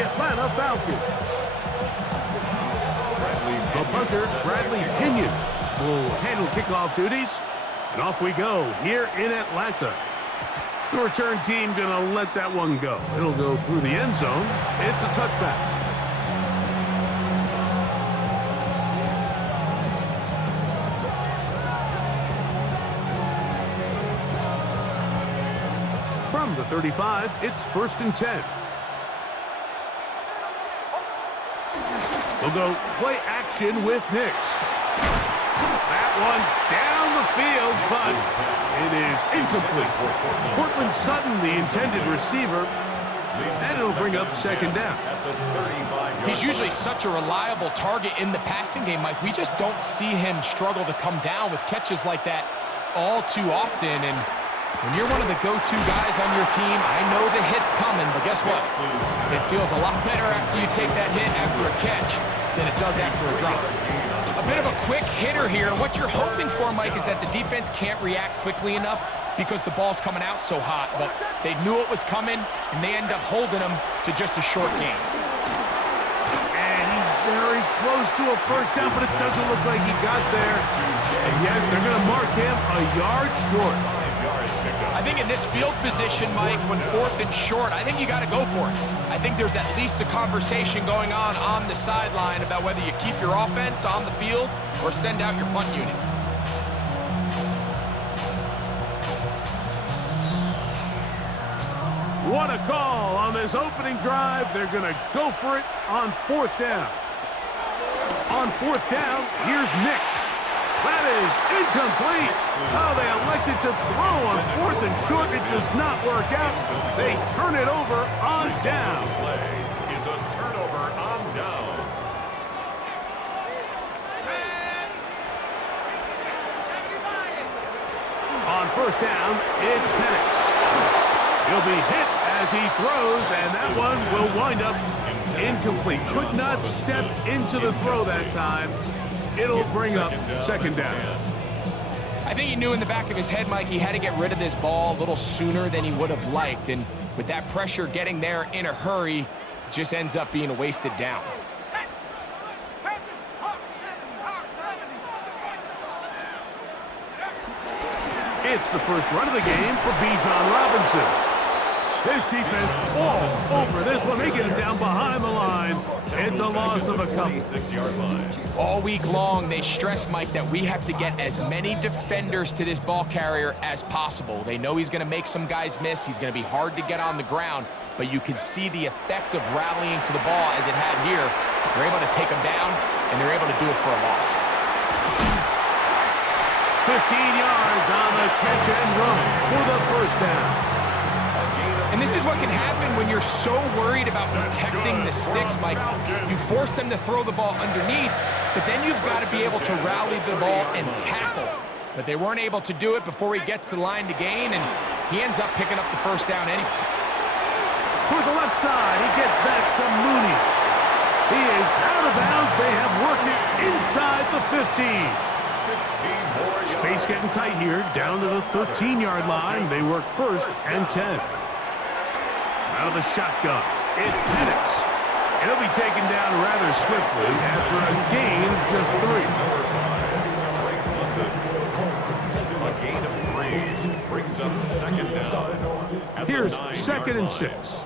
the Atlanta Falcons. The punter, Bradley Pinion, will handle kickoff duties. And off we go here in Atlanta. The return team going to let that one go. It'll go through the end zone. It's a touchback. From the 35, it's 1st and 10. They'll go play action with Nix. That one down the field, but it is incomplete. Cortland Sutton, the intended receiver, and it'll bring up 2nd down. He's usually such a reliable target in the passing game, Mike. We just don't see him struggle to come down with catches like that all too often. And when you're one of the go-to guys on your team, I know the hit's coming, but guess what? It feels a lot better after you take that hit after a catch than it does after a drop. A bit of a quick hitter here, and what you're hoping for, Mike, is that the defense can't react quickly enough because the ball's coming out so hot, but they knew it was coming, and they end up holding them to just a short gain. And he's very close to a 1st down, but it doesn't look like he got there. And yes, they're going to mark him a yard short. I think in this field position, Mike, when 4th and short, I think you got to go for it. I think there's at least a conversation going on the sideline about whether you keep your offense on the field or send out your punt unit. What a call on this opening drive. They're going to go for it on 4th down. On 4th down, here's Nix. That is incomplete. Oh, they elected to throw on 4th and short. It does not work out. They turn it over on down. Play is a turnover on downs. On 1st down, it's Penix. He'll be hit as he throws, and that one will wind up incomplete. Could not step into the throw that time. It'll bring up 2nd down. I think he knew in the back of his head, Mike, he had to get rid of this ball a little sooner than he would have liked. And with that pressure getting there in a hurry, it just ends up being a wasted down. It's the first run of the game for Bijan Robinson. This defense all over this one. They get him down behind the line. It's a loss of a couple. 6-yard line. All week long, they stress, Mike, that we have to get as many defenders to this ball carrier as possible. They know he's going to make some guys miss. He's going to be hard to get on the ground, but you can see the effect of rallying to the ball as it had here. They're able to take him down, and they're able to do it for a loss. 15 yards on the catch and run for the 1st down. And this is what can happen when you're so worried about protecting the sticks, Mike. You force them to throw the ball underneath, but then you've got to be able to rally the ball and tackle. But they weren't able to do it before he gets to the line to gain, and he ends up picking up the 1st down anyway. For the left side, he gets that to Mooney. He is out of bounds. They have worked it inside the 15. 16 more yards. Space getting tight here, down to the 13-yard line. They work 1st and 10. Out of the shotgun, it's Penix. It'll be taken down rather swiftly after a gain of just 3. A gain of 3 brings up 2nd down. Here's 2nd and 6.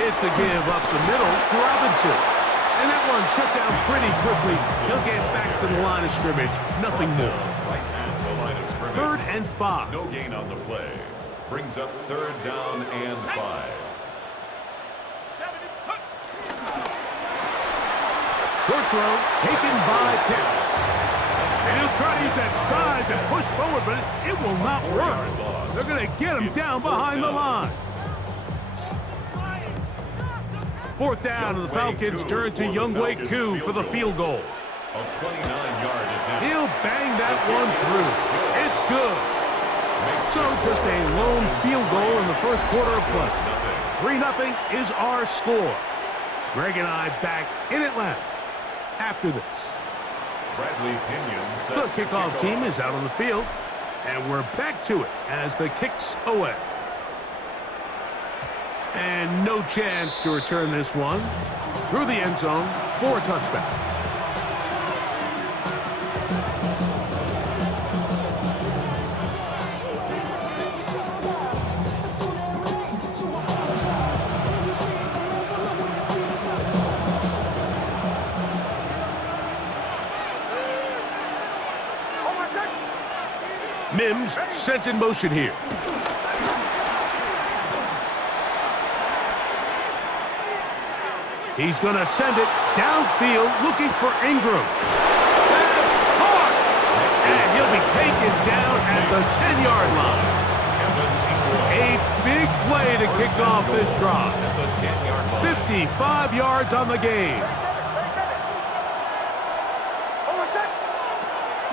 It's a give up the middle to Robinson. And that one shut down pretty quickly. He'll get back to the line of scrimmage. Nothing more. Right at the line of scrimmage. 3rd and 5. No gain on the play. Brings up 3rd down and 5. Short throw taken by Pitts. And he'll try to use that size and push forward, but it will not work. They're going to get him down behind the line. 4th down, and the Falcons turn to Younghoe Koo for the field goal. A 29-yard attempt. He'll bang that one through. It's good. So just a lone field goal in the 1st quarter of play. 3-0 is our score. Greg and I back in Atlanta after this. Bradley Pinion set The to kickoff kick team off. is out on the field, and we're back to it as the kick's away. And no chance to return this one through the end zone for a touchback. Mims sent in motion here. He's going to send it downfield looking for Ingram. That's caught! And he'll be taken down at the 10-yard line. A big play to kick off this drive. At the 10-yard line. 55 yards on the game.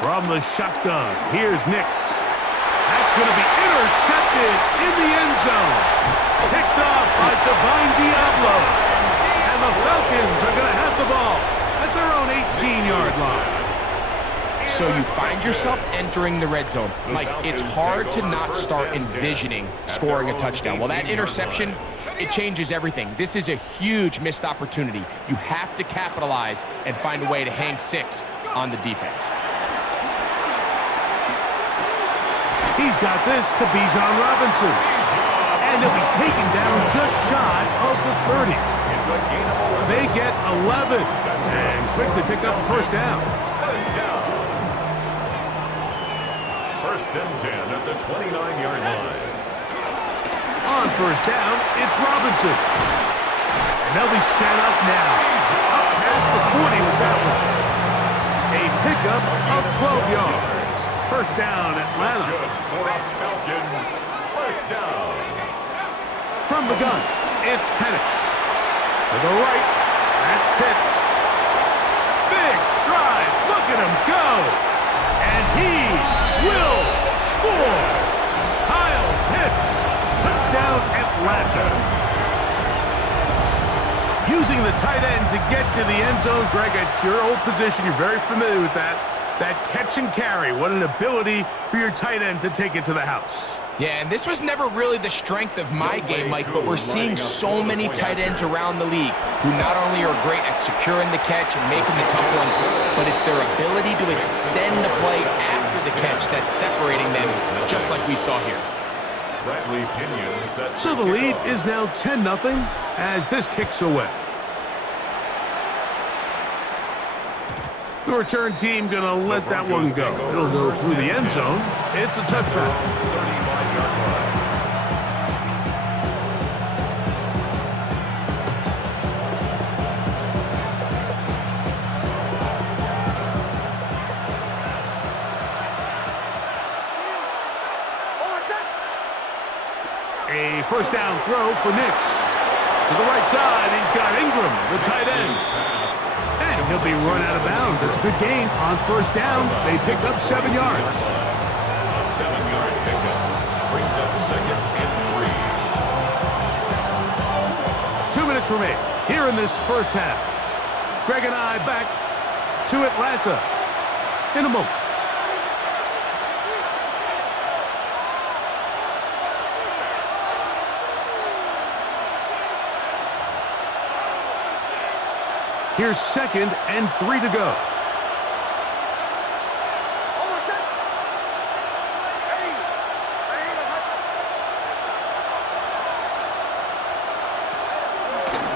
From the shotgun, here's Nix. That's going to be intercepted in the end zone. Picked off by Divine Diablo. And the Falcons are going to have the ball at their own 18-yard line. So you find yourself entering the red zone. Mike, it's hard to not start envisioning scoring a touchdown. Well, that interception, it changes everything. This is a huge missed opportunity. You have to capitalize and find a way to hang 6 on the defense. He's got this to Bijan Robinson. And he'll be taken down just shy of the 30. It's a gain of 11. They get 11 and quickly pick up a first down. First down. First and 10 at the 29-yard line. On first down, it's Robinson. And they'll be set up now. Up past the 40 with that one. A pickup of 12 yards. First down, Atlanta. Good for the Falcons. First down. From the gun, it's Penix. To the right, that's Pitts. Big strides, look at him go. And he will score. Kyle Pitts, touchdown Atlanta. Using the tight end to get to the end zone, Greg, it's your old position. You're very familiar with that. That catch and carry, what an ability for your tight end to take it to the house. Yeah, and this was never really the strength of my game, Mike, but we're seeing so many tight ends around the league who not only are great at securing the catch and making the tough ones, but it's their ability to extend the play after the catch that's separating them, just like we saw here. Bradley Pinion set So to the kick lead off. is now 10-0 as this kicks away. The return team going to let that one go. It'll go through the end zone. It's a touchback. 35-yard line. A first down throw for Nix. To the right side, he's got Ingram, the tight end. And he'll be run out of bounds. It's a good gain on first down. They pick up 7 yards. A 7-yard pickup brings up second and 3. 2 minutes remain here in this first half. Greg and I back to Atlanta in a moment. Here's 2nd and 3 to go.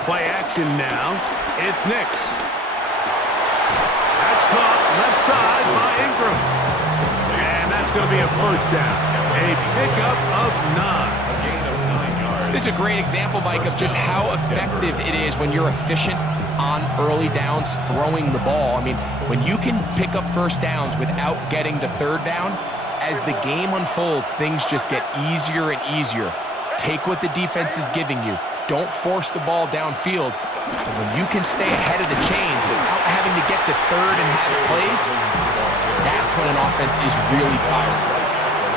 Play action now. It's Nix. That's caught left side by Ingram. And that's going to be a first down. A pickup of 9. A gain of 9 yards. This is a great example, Mike, of just how effective it is when you're efficient on early downs throwing the ball. I mean, when you can pick up first downs without getting to third down, as the game unfolds, things just get easier and easier. Take what the defense is giving you. Don't force the ball downfield. But when you can stay ahead of the chains without having to get to third and have it plays, that's when an offense is really firing.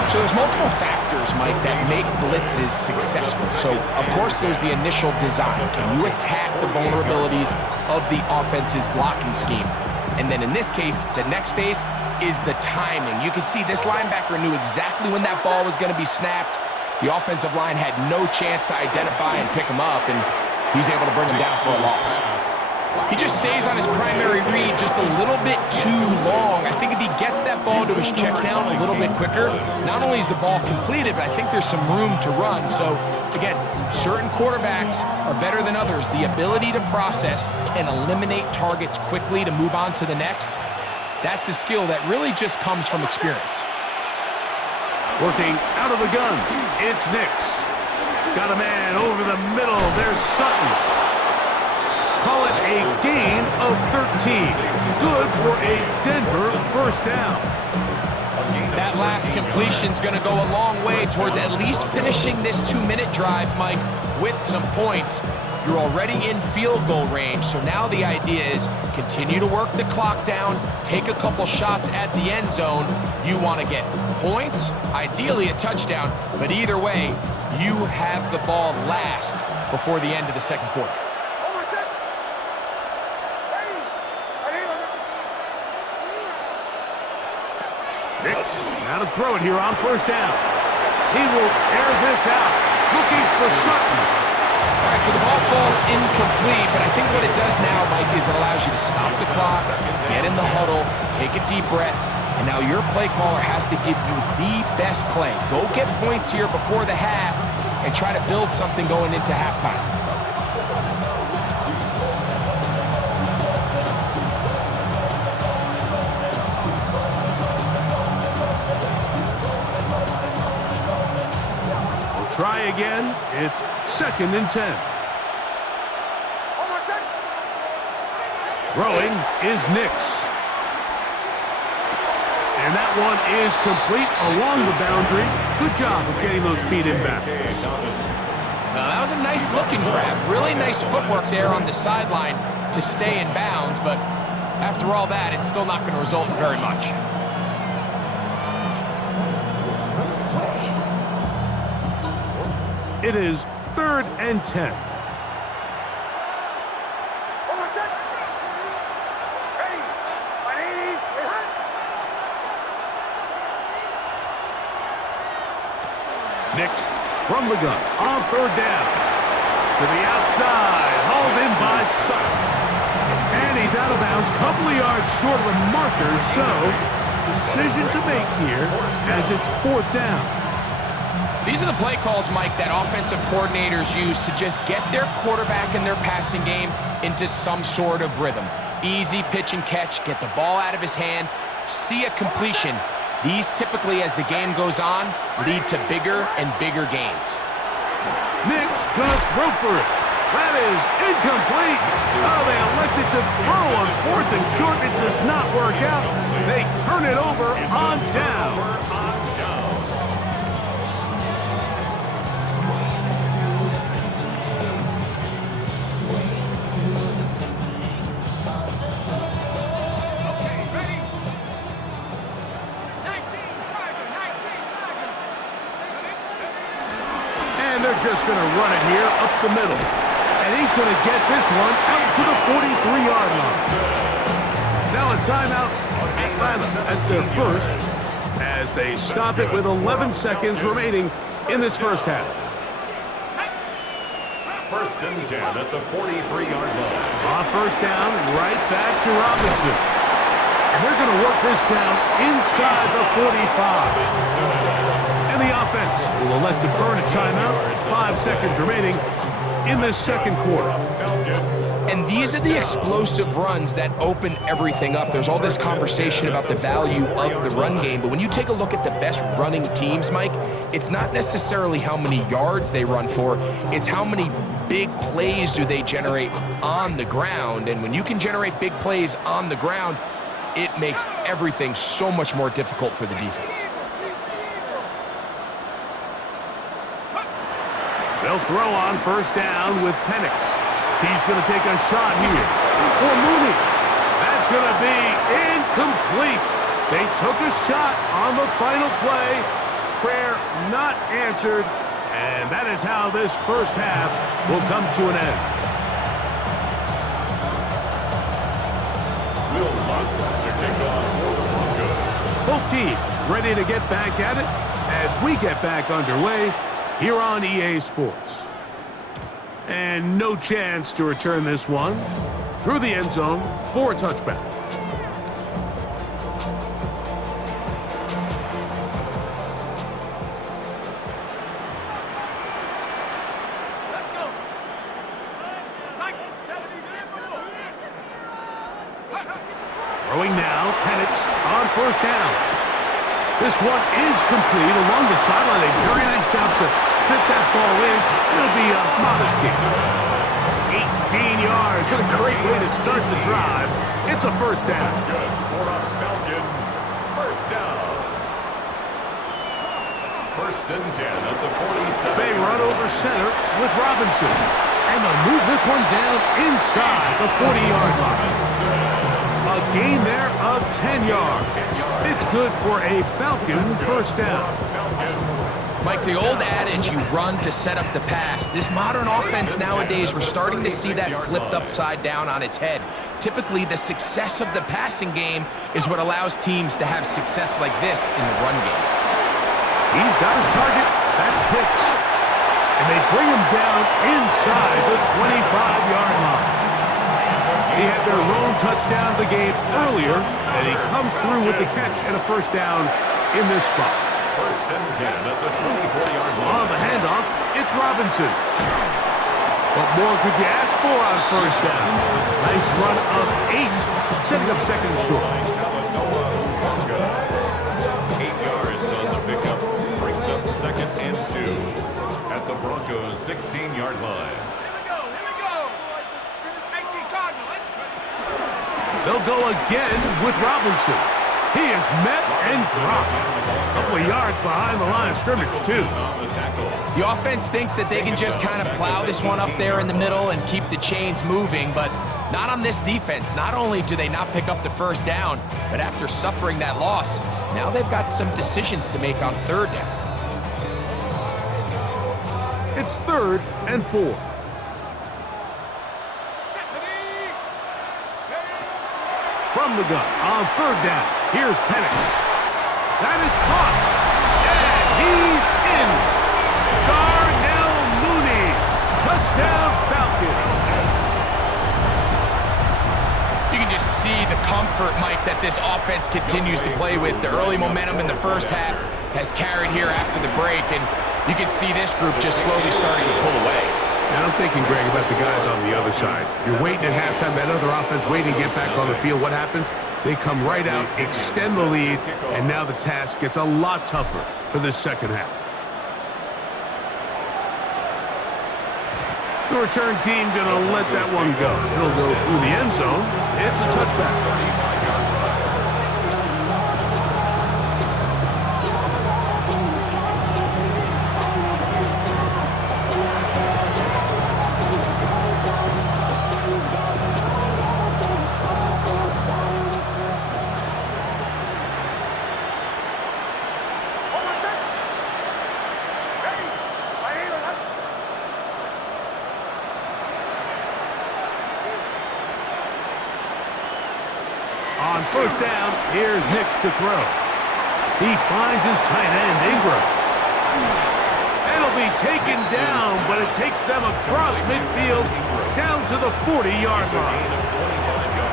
So there's multiple factors, Mike, that make blitzes successful. So, of course, there's the initial design. Can you attack the vulnerabilities of the offense's blocking scheme? And then in this case, the next phase is the timing. You can see this linebacker knew exactly when that ball was going to be snapped. The offensive line had no chance to identify and pick him up, and he's able to bring him down for a loss. He just stays on his primary read just a little bit too long. I think if he gets that ball to his check down a little bit quicker, not only is the ball completed, but I think there's some room to run. So, again, certain quarterbacks are better than others. The ability to process and eliminate targets quickly to move on to the next, that's a skill that really just comes from experience. Working out of the gun, it's Nix. Got a man over the middle. There's Sutton. Call it a gain of 13. Good for a Denver first down. That last completion's going to go a long way towards at least finishing this 2-minute drive, Mike, with some points. You're already in field goal range, so now the idea is continue to work the clock down, take a couple shots at the end zone. You want to get points, ideally a touchdown, but either way, you have the ball last before the end of the second quarter. Nix, now to throw it here on first down. He will air this out, looking for Sutton. All right, so the ball falls incomplete, but I think what it does now, Mike, is it allows you to stop the clock, get in the huddle, take a deep breath, and now your play caller has to give you the best play. Go get points here before the half and try to build something going into halftime. Try again. It's 2nd and 10. Throwing is Nix. And that one is complete along the boundary. Good job of getting those feet in back. That was a nice looking grab. Really nice footwork there on the sideline to stay in bounds, but after all that, it's still not going to result in very much. It is 3rd and 10. Nix from the gun on 3rd down. To the outside, hauled in by Sutton. And he's out of bounds, couple of yards short of the marker, so decision to make here as it's 4th down. These are the play calls, Mike, that offensive coordinators use to just get their quarterback and their passing game into some sort of rhythm. Easy pitch and catch, get the ball out of his hand, see a completion. These typically, as the game goes on, lead to bigger and bigger gains. Nix gonna throw for it. That is incomplete. Oh, they elected to throw on 4th and short. It does not work out. They turn it over on down. Just going to run it here up the middle. And he's going to get this one out to the 43-yard line. Now a timeout. Atlanta, that's their first, as they stop it with 11 seconds remaining in this first half. 1st and 10 at the 43-yard line. On first down, right back to Robinson. And they're going to work this down inside the 45. And the offense will elect to burn a timeout. 5 seconds remaining in this second quarter. And these are the explosive runs that open everything up. There's all this conversation about the value of the run game, but when you take a look at the best running teams, Mike, it's not necessarily how many yards they run for, it's how many big plays do they generate on the ground. And when you can generate big plays on the ground, it makes everything so much more difficult for the defense. They'll throw on first down with Penix. He's going to take a shot here for Mooney. That's going to be incomplete. They took a shot on the final play. prayer not answered, and that is how this first half will come to an end. Will Lutz to kick off for the Broncos. Both teams ready to get back at it as we get back underway here on EA Sports. And no chance to return this one through the end zone for a touchback. Throwing now, Penix on first down. This one is complete along the sideline. A very nice job to fit that ball in. It'll be a modest gain. 18 yards. What a great way to start the drive. It's a first down. That's good for our Falcons. First down. First and 10 at the 47. They run over center with Robinson. And they'll move this one down inside the 40-yard line. A gain there of 10 yards. It's good for a Falcon first down. Mike, the old adage, you run to set up the pass. This modern offense nowadays, we're starting to see that flipped upside down on its head. Typically, the success of the passing game is what allows teams to have success like this in the run game. He's got his target. That's Pitts. And they bring him down inside the 25-yard line. He had their lone touchdown of the game earlier, and he comes through with the catch and a first down in this spot. First and 10 at the 24-yard line. On the handoff, it's Robinson. What more could you ask for on first down? Nice run of 8, setting up second and short. 8 yards on the pickup, brings up second and 2 at the Broncos' 16-yard line. They'll go again with Robinson. He is met and dropped. A couple of yards behind the line of scrimmage, too. The offense thinks that they can just kind of plow this one up there in the middle and keep the chains moving, but not on this defense. Not only do they not pick up the first down, but after suffering that loss, now they've got some decisions to make on third down. It's 3rd and 4. From the gun on third down. Here's Penix. That is caught. And he's in. Darnell Mooney. Touchdown Falcons. You can just see the comfort, Mike, that this offense continues to play with. The early momentum in the first half has carried here after the break, and you can see this group just slowly starting to pull away. And I'm thinking, Greg, about the guys on the other side. You're waiting at halftime, that other offense waiting to get back on the field. What happens? They come right out, extend the lead, and now the task gets a lot tougher for this second half. The return team going to let that one go. It'll go through the end zone. It's a touchback. On first down, here's Nix to throw. He finds his tight end, Ingram. It'll be taken down, but it takes them across midfield down to the 40-yard line.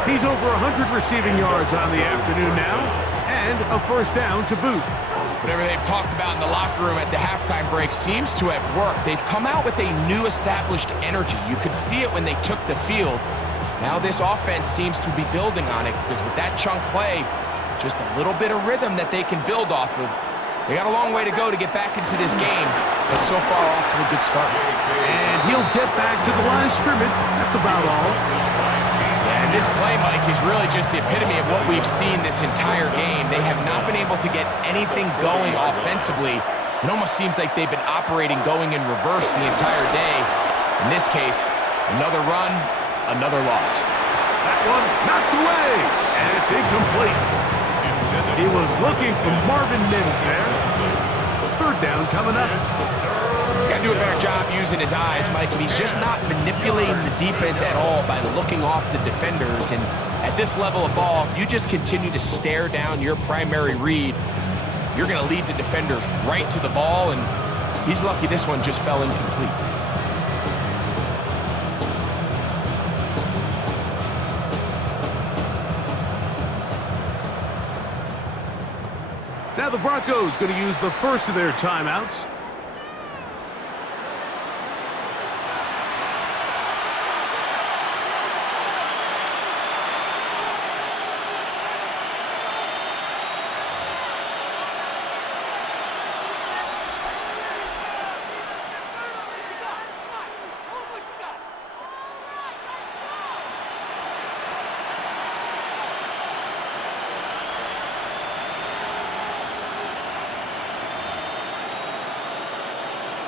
He's over 100 receiving yards on the afternoon now, and a first down to boot. Whatever they've talked about in the locker room at the halftime break seems to have worked. They've come out with a new established energy. You could see it when they took the field. Now this offense seems to be building on it because with that chunk play, just a little bit of rhythm that they can build off of. They got a long way to go to get back into this game, but so far off to a good start. And he'll get back to the line of scrimmage. That's about all. And this play, Mike, is really just the epitome of what we've seen this entire game. They have not been able to get anything going offensively. It almost seems like they've been operating going in reverse the entire day. In this case, another run, another loss. That one knocked away, and it's incomplete. He was looking for Marvin Mims there. Third down coming up. He's got to do a better job using his eyes, Mike, and he's just not manipulating the defense at all by looking off the defenders. And at this level of ball, if you just continue to stare down your primary read, you're going to lead the defenders right to the ball, and he's lucky this one just fell incomplete. Now the Broncos going to use the first of their timeouts.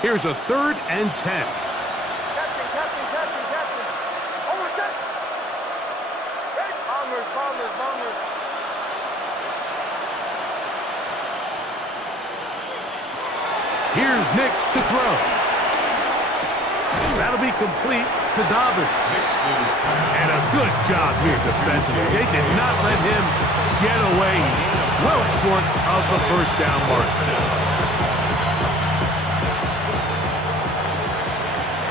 Here's a 3rd and 10. Captain. Over set. Ready? Bombers. Here's Nix to throw. That'll be complete to Dobbins. And a good job here defensively. They did not let him get away. He's well short of the first down mark.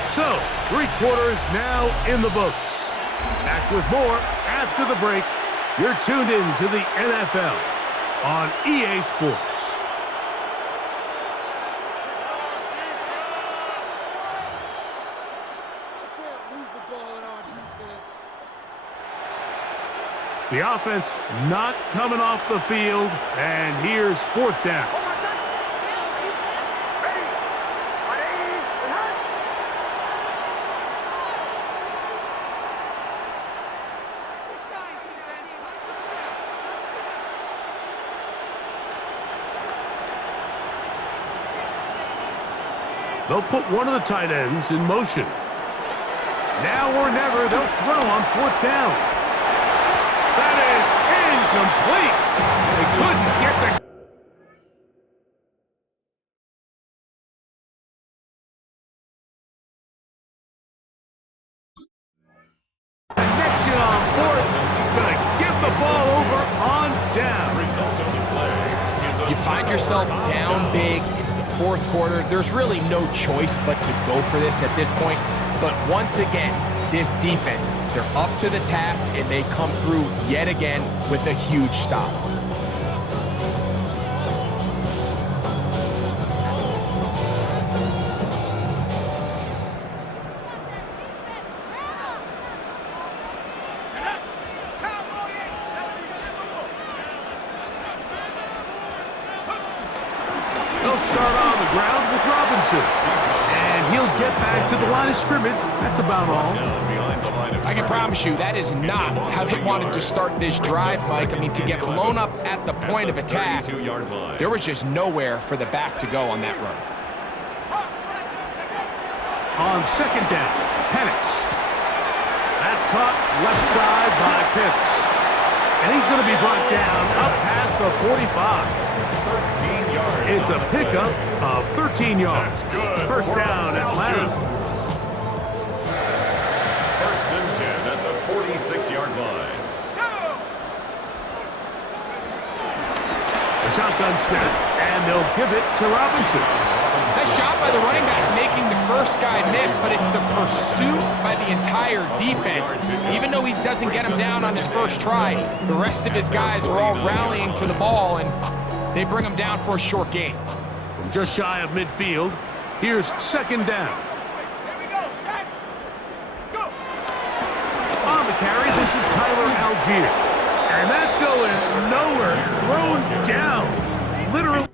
So, 3 quarters now in the books. Back with more after the break. You're tuned in to the NFL on EA Sports. The offense not coming off the field, and here's 4th down. They'll put one of the tight ends in motion. Now or never, they'll throw on 4th down. That is incomplete. They couldn't get the... connection on 4th. Gonna give the ball over on down. You find yourself down big. It's the 4th quarter. There's really no choice but to go for this at this point. But once again, this defense, they're up to the task, and they come through yet again with a huge stop. They'll start on the ground with Robinson. And he'll get back to the line of scrimmage. That's about all. I can promise you that is not how they wanted to start this drive, Mike. I mean, to get blown up at the point of attack, there was just nowhere for the back to go on that run. On 2nd down, Penix. That's caught left side by Pitts. And he's going to be brought down up past the 45. It's a pickup of 13 yards. First down, Atlanta. 1st and 10 at the 46-yard line. A shotgun snap, and they'll give it to Robinson. Nice job by the running back making the first guy miss, but it's the pursuit by the entire defense. Even though he doesn't get him down on his first try, the rest of his guys are all rallying to the ball, and they bring him down for a short gain. From just shy of midfield, here's 2nd down. On the carry, this is Tyler Algier. And that's going nowhere. Thrown down. Literally.